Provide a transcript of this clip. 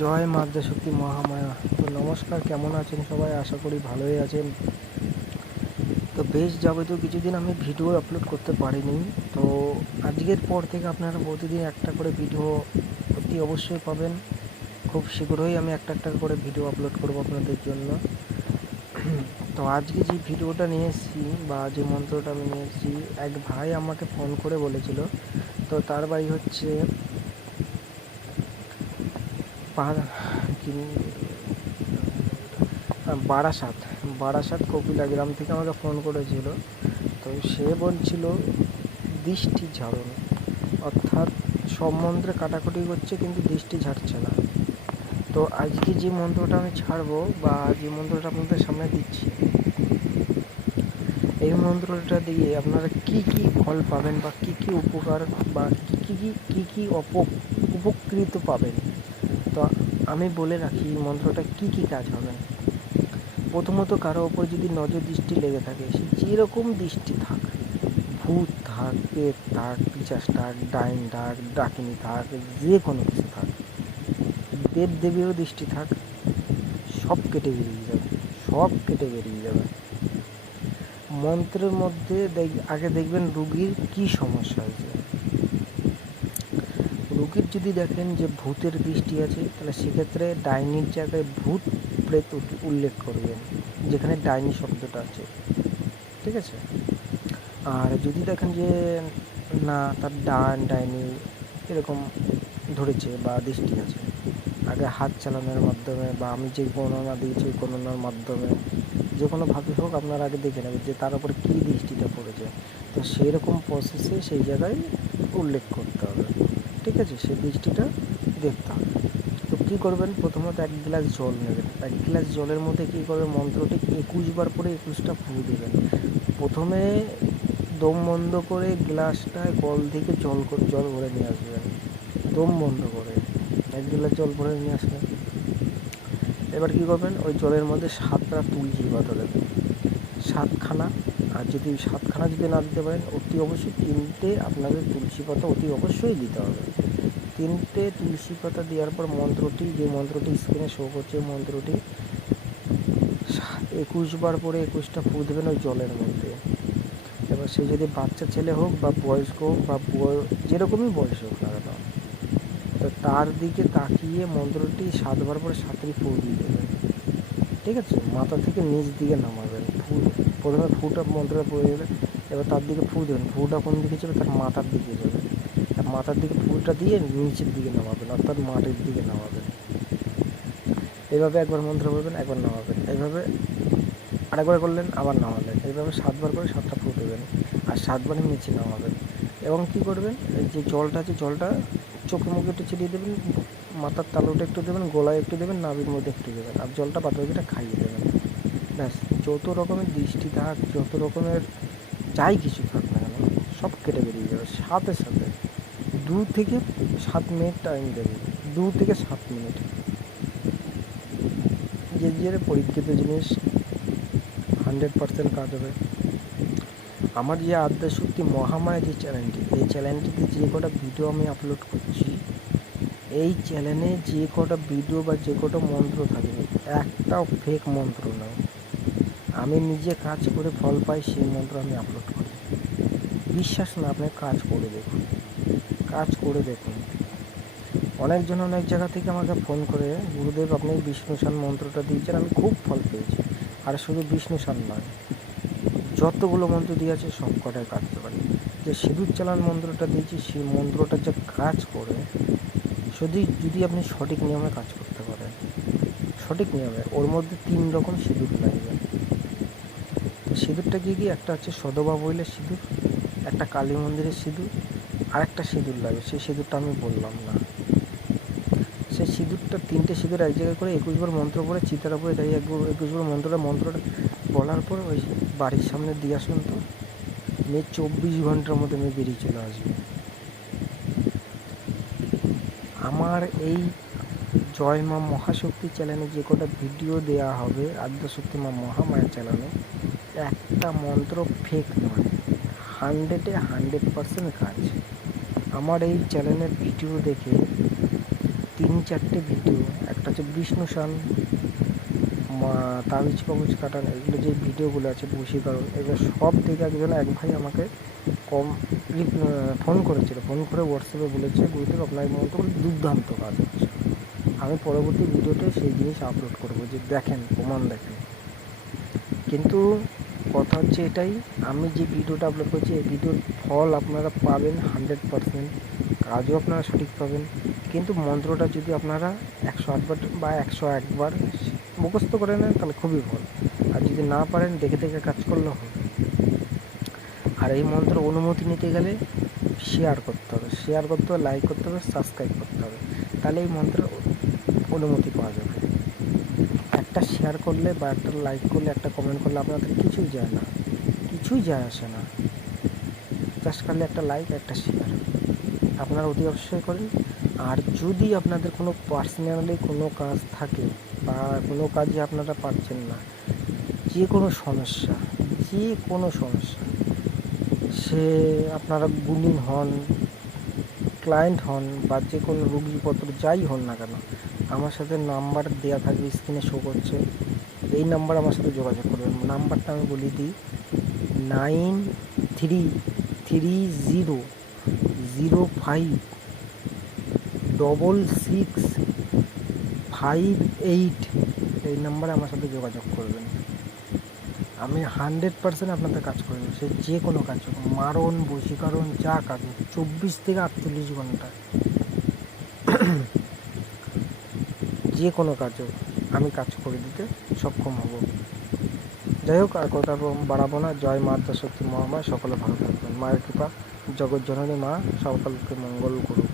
জয় মাদ্রা শক্তি মহামায়া। তো নমস্কার, কেমন আছেন সবাই? আশা করি ভালোই আছেন। তো বেশ যাবতীয় কিছুদিন আমি ভিডিও আপলোড করতে পারিনি। তো আজকের পর থেকে আপনারা প্রতিদিন একটা করে ভিডিও অতি অবশ্যই পাবেন। খুব শীঘ্রই আমি একটা একটা করে ভিডিও আপলোড করব আপনাদের জন্য। তো আজকে যে ভিডিওটা নিয়ে এসেছি বা যে মন্ত্রটা আমি নিয়ে এসেছি, এক ভাই আমাকে ফোন করে বলেছিল। তো তার বাড়ি হচ্ছে বারাসাত বারাসাত কপিলা গ্রাম থেকে আমাকে ফোন করেছিল। তো সে বলছিল, দৃষ্টি ঝাড়ন অর্থাৎ সব মন্ত্রে কাটাকুটি করছে, কিন্তু দৃষ্টি ঝাড়ছে না। তো আজকে যে মন্ত্রটা আমি ছাড়বো বা যে মন্ত্রটা আপনাদের সামনে দিচ্ছি, এই মন্ত্রটা দিয়ে আপনারা কি কি ফল পাবেন বা কি কি উপকার বা কি কি কি কি অপ, উপকৃত পাবেন? আমি বলে রাখি, মন্ত্রটা কি কি কাজ হবে? প্রথমত কারও ওপর যদি নজর দৃষ্টি লেগে থাকে, সে যেরকম দৃষ্টি থাক, ভূত থাক, পেট থাক, পিচাস থাক, ডাইন থাক, ডাকিনি থাক, যে কোনো কিছু থাক দেব দেবীরও দৃষ্টি থাক, সব কেটে বেরিয়ে যাবে, সব কেটে বেরিয়ে যাবে। মন্ত্রের মধ্যে আগে দেখবেন রুগীর কি সমস্যা হয়েছে। রুগীর যদি দেখেন যে ভূতের দৃষ্টি আছে, তাহলে সেক্ষেত্রে ডাইনির জায়গায় ভূত প্রেত উল্লেখ করবেন, যেখানে ডাইনি শব্দটা আছে। ঠিক আছে? আর যদি দেখেন যে, না, তার ডান ডাইনি এরকম ধরেছে বা দৃষ্টি আছে, আগে হাত চালানোর মাধ্যমে বা আমি যে গণনা দিয়েছি ওই গণনার মাধ্যমে, যে কোনোভাবে হোক আপনারা আগে দেখে নেবেন যে তার উপর কী দৃষ্টিটা পড়েছে। তো সেই রকম প্রসেসে সেই জায়গায় উল্লেখ করতে হবে। ঠিক আছে, সেই বৃষ্টিটা দেখতে হবে তো কী করবেন? প্রথমত এক গ্লাস জল নেবেন। এক গ্লাস জলের মধ্যে কী করবেন? মন্ত্রটি একুশ বার করে একুশটা ফু দেবেন। প্রথমে দম বন্ধ করে গ্লাসটায় কল থেকে জল জল ভরে নিয়ে আসবেন। দম বন্ধ করে। এক গ্লাস জল ভরে নিয়ে আসবেন। এবার কী করবেন? ওই জলের মধ্যে সাতটা তুলসী পাতা দেবেন। সাতখানা। আর যদি সাতখানা যদি না দিতে পারেন, অতি অবশ্যই তিনটে আপনাদের তুলসী পাতা অতি অবশ্যই দিতে হবে। তিনটে তুলসী পাতা দেওয়ার পর মন্ত্রটি, যে মন্ত্রটি স্ক্রিনে শো করছে মন্ত্রটি একুশ বার করে একুশটা ফু দেবেন ওই জলের মধ্যে। এবার সে যদি বাচ্চা ছেলে হোক বা বয়স্ক হোক বা যেরকমই বয়স হোক না কেন, তো তার দিকে তাকিয়ে মন্ত্রটি সাতবার করে সাতটি ফু দিয়ে দেবেন। ঠিক আছে? মাথা থেকে নিচ দিকে নামাবেন। ফু প্রথমে ফুটা মন্ত্রটা পড়ে গেলে এবার তার দিকে ফু দেবেন। ফুটা কোন দিকে যাবে তার মাথার দিকে যাবে মাথার দিকে ফুটা দিয়ে নিচের দিকে নামাবেন, অর্থাৎ মাটির দিকে নামাবেন। এভাবে একবার মন্ত্র বলবেন একবার নামাবেন। এইভাবে আরেকবার করলেন, আবার নামালেন। এইভাবে সাতবার করে সাতটা ফু দেবেন আর সাতবার নিচে নামাবেন। এবং কি করবেন? এই যে জলটা আছে, জলটা চোখে মুখে একটু ছিটিয়ে দেবেন, মাথার তালুটা একটু দেবেন, গলায় একটু দেবেন, নাভির মধ্যে একটু দেবেন। আর জলটা বাদবাকিটা খাইয়ে দেবেন। ব্যাস, যত রকমের দৃষ্টি থাক, যত রকমের যাই কিছু থাক না কেন, সব কেটে বেরিয়ে যাবে। সাথে সাথে দু থেকে সাত মিনিট টাইম দেবে। দু থেকে সাত মিনিট। যে যে পরীক্ষিত জিনিস হান্ড্রেড পার্সেন্ট কাজ হবে। আমার যে আদ্যাশক্তি মহামায়া যে চ্যানেলটি এই চ্যানেলটিতে যে কটা ভিডিও আমি আপলোড করছি, এই চ্যানেলে যে কটা ভিডিও বা যে কটা মন্ত্র থাকবে, একটাও ফেক মন্ত্র নয়। আমি নিজে কাজ করে ফল পাই সেই মন্ত্র আমি আপলোড করি। বিশ্বাস না, আপনি কাজ করে দেখুন। কাজ করে দেখুন। অনেকজন অনেক জায়গা থেকে আমাকে ফোন করে, গুরুদেব, আপনি বিষ্ণু সান মন্ত্রটা দিয়েছেন, আমি খুব ফল পেয়েছি। আর শুধু বিষ্ণু সান নয়, যতগুলো মন্ত্র দিয়েছে সব কটাই কাজ করে যে সিঁদুর চালান মন্ত্রটা দিয়েছি, সেই মন্ত্রটা যে কাজ করে শুধু যদি আপনি সঠিক নিয়মে কাজ করতে পারেন। সঠিক নিয়মে, ওর মধ্যে তিন রকম সিঁদুর লাগবে। সিঁদুরটা কি কি একটা হচ্ছে সদবা বইলের সিঁদুর, একটা কালী মন্দিরের সিঁদুর আর একটা সিঁদুর লাগবে সেই সিঁদুরটা আমি বললাম না। সেই সিঁদুরটা তিনটে সিঁদুর এক জায়গায় করে একুশবার মন্ত্র পড়ে, চিতার উপরে দাঁড়িয়ে একুশবার মন্ত্রটা মন্ত্রটা বলার পর ওই বাড়ির সামনে দিয়ে আসুন তো, মেয়ে চব্বিশ ঘণ্টার মধ্যে মেয়ে বেরিয়ে চলে আসবে। আমার এই জয় মা মহাশক্তি চ্যানেলে যে কটা ভিডিও দেওয়া হবে আদ্যশক্তি মা মহামায়া চ্যানেলে, একটা মন্ত্র ফেক নয় হান্ড্রেডে হান্ড্রেড পার্সেন্ট কাজ। আমার এই চ্যানেলের ভিডিও দেখে তিন চারটে ভিডিও, একটা হচ্ছে বিষ্ণু সান তাবিজ কবজ কাটান, এগুলো যে ভিডিওগুলো আছে বশীকরণ এগুলো সব দেখে একজন এক ভাই আমাকে কম ফোন করেছিল, ফোন করে হোয়াটসঅ্যাপে বলেছে, গুরুদেব, আপনার এই মন্ত্রগুলো দুর্দান্ত কাজ হচ্ছে। আমি পরবর্তী ভিডিওতে সেই জিনিস আপলোড করব যে দেখেন, প্রমাণ দেখেন। কিন্তু কথা হচ্ছে এটাই, আমি যে ভিডিওটা আপলোড করছি, এই ভিডিওর ফল আপনারা পাবেন হান্ড্রেড পারসেন্ট কাজও আপনারা সঠিক পাবেন। কিন্তু মন্ত্রটা যদি আপনারা একশো আটবার বা একশো একবার মুখস্থ করে নেন, তাহলে খুবই ভালো। আর যদি না পারেন, দেখে দেখে কাজ করলে হবে। আর এই মন্ত্র অনুমতি নিতে গেলে শেয়ার করতে হবে। শেয়ার করতে হবে লাইক করতে হবে সাবস্ক্রাইব করতে হবে। তাহলে এই মন্ত্রের অনুমতি পাওয়া যাবে। একটা শেয়ার করলে বা একটা লাইক করলে, একটা কমেন্ট করলে আপনাদের কিছুই যায় না। কিছুই যায় আসে না। জাস্ট খালি একটা লাইক একটা শেয়ার আপনারা অতি অবশ্যই করেন। আর যদি আপনাদের কোনো পার্সোনালি কোনো কাজ থাকে বা কোনো কাজে আপনারা পারছেন না যে কোনো সমস্যা যে কোনো সমস্যা, সে আপনারা গুণিন হন ক্লায়েন্ট হন বা যে কোনো রুগীপত্র যাই হন না কেন আমার সাথে নাম্বার দেওয়া থাকবে স্ক্রিনে শো করছে। এই নাম্বার আমার সাথে যোগাযোগ করবেন। নাম্বারটা আমি বলে দিই, nine three three zero zero five double six five eight. এই নাম্বারে আমার সাথে যোগাযোগ করবেন। আমি হান্ড্রেড পার্সেন্ট আপনাদের কাজ করে দেবো। সে যে কোনো কাজ হোক, মারণ, বশীকরণ, যা কাজ চব্বিশ থেকে আটচল্লিশ ঘণ্টা। যে কোনো কাজ হোক আমি কাজ করে দিতে সক্ষম হব। যাই হোক, আর কথা বাড়াবো না। জয় মা সত্যি মহামায় সকলে ভালো থাকবেন। মায়ের কৃপা, জগৎ জননী মা, সকলকে মঙ্গল করুক।